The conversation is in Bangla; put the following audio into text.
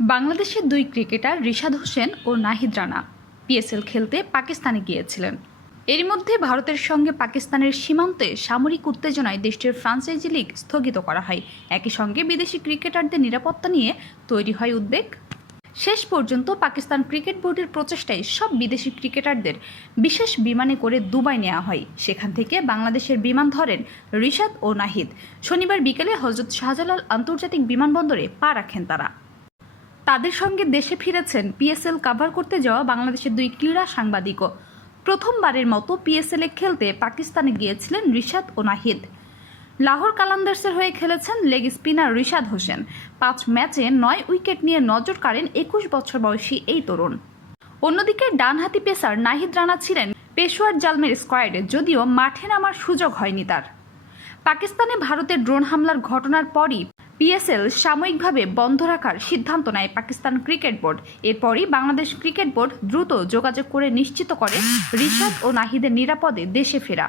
বাংলাদেশের দুই ক্রিকেটার রিশাদ হোসেন ও নাহিদ রানা পিএসএল খেলতে পাকিস্তানে গিয়েছিলেন। এরই মধ্যে ভারতের সঙ্গে পাকিস্তানের সীমান্তে সামরিক উত্তেজনায় দেশটির ফ্রাঞ্চাইজি লিগ স্থগিত করা হয়। একই সঙ্গে বিদেশি ক্রিকেটারদের নিরাপত্তা নিয়ে তৈরি হয় উদ্বেগ। শেষ পর্যন্ত পাকিস্তান ক্রিকেট বোর্ডের প্রচেষ্টায় সব বিদেশি ক্রিকেটারদের বিশেষ বিমানে করে দুবাই নেওয়া হয়। সেখান থেকে বাংলাদেশের বিমান ধরেন রিশাদ ও নাহিদ। শনিবার বিকেলে হজরত শাহজালাল আন্তর্জাতিক বিমানবন্দরে পা রাখেন তারা। তাদের সঙ্গে দেশে ফিরেছেন পিএসএল কাভার করতে যাওয়া বাংলাদেশের দুই ক্রীড়া সাংবাদিকও। প্রথমবারের মতো পিএসএলে খেলতে পাকিস্তানে গিয়েছিলেন রিশাদ ও নাহিদ। লাহোর কালান্দার্সের হয়ে খেলেছেন লেগ স্পিনার রিশাদ হোসেন। 5 ম্যাচে 9 উইকেট নিয়ে নজর কাড়েন 21 বছর বয়সী এই তরুণ। অন্যদিকে ডানহাতি পেসার নাহিদ রানা ছিলেন পেশোয়ার জালমের স্কোয়াডে, যদিও মাঠে নামার সুযোগ হয়নি তার। পাকিস্তানে ভারতের ড্রোন হামলার ঘটনার পরই পিএসএল সাময়িকভাবে বন্ধ রাখার সিদ্ধান্ত নেয় পাকিস্তান ক্রিকেট বোর্ড। এরপরই বাংলাদেশ ক্রিকেট বোর্ড দ্রুত যোগাযোগ করে নিশ্চিত করে রিশাদ ও নাহিদের নিরাপদে দেশে ফেরা।